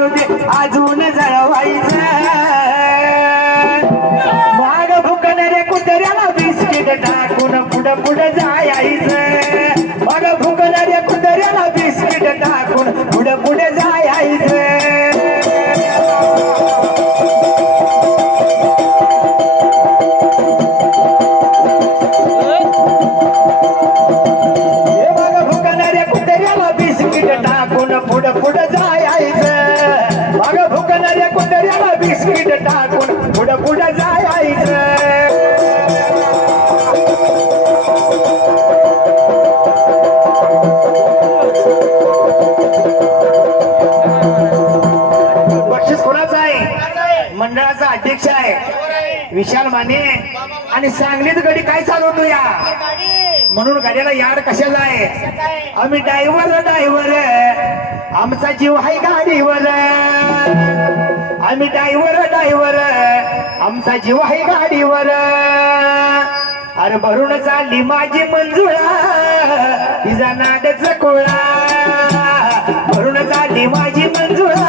चालू दे अजून जळवायचं. माग फुकणारे कुत्र्याला बिस्किट टाकून पुढं पुढं जायचं. माग फुकणारे कुत्र्याला बिस्किट टाकून पुढं पुढं जायचं. हे बघ भुकणाऱ्या बिस्किट पुढं पुढं जायचं. बिस्किट टाकून पुढं पुढं जायचं. मंडळाचा अध्यक्ष आहे. विशाल माने. आणि सांगलीत गडी काय चालवतो या? म्हणून गाडीला याड कशाला आहे? आम्ही ड्रायव्हर ड्रायव्हर. आमचा जीव आहे गाडीवर. आम्ही डायव्हर डायव्हर आमचा जीव आहे गाडीवर. अरे भरून चालली माझी मंजुळा. तिचा नादच कोळा. भरून चालली माझी मंजुळा.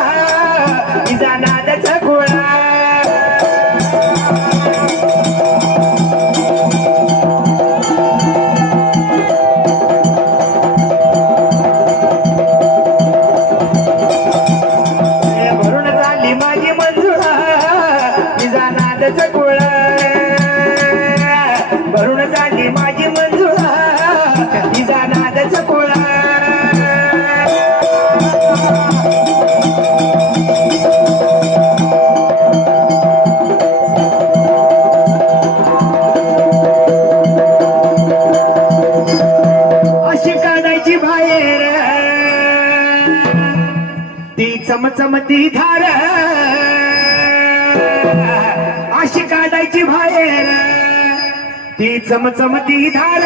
तिचा नाद तिचा कुळ. भरून चालली माझी मंजुळा. तिचा नादच कुळ. अशी ती चमचमती धार. काढायची बाहेर. ती चमचमती धार.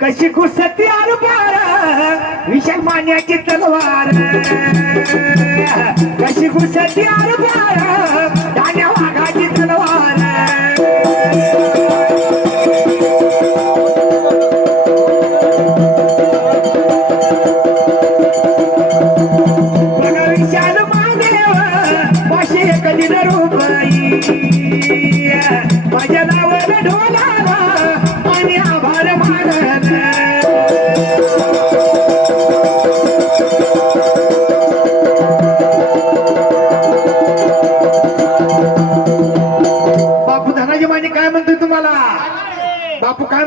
कशी कुसती पार विषय मान्याची तलवार. कशी कुसती पार धान्या वाघाची तलवार. विशाल Papukan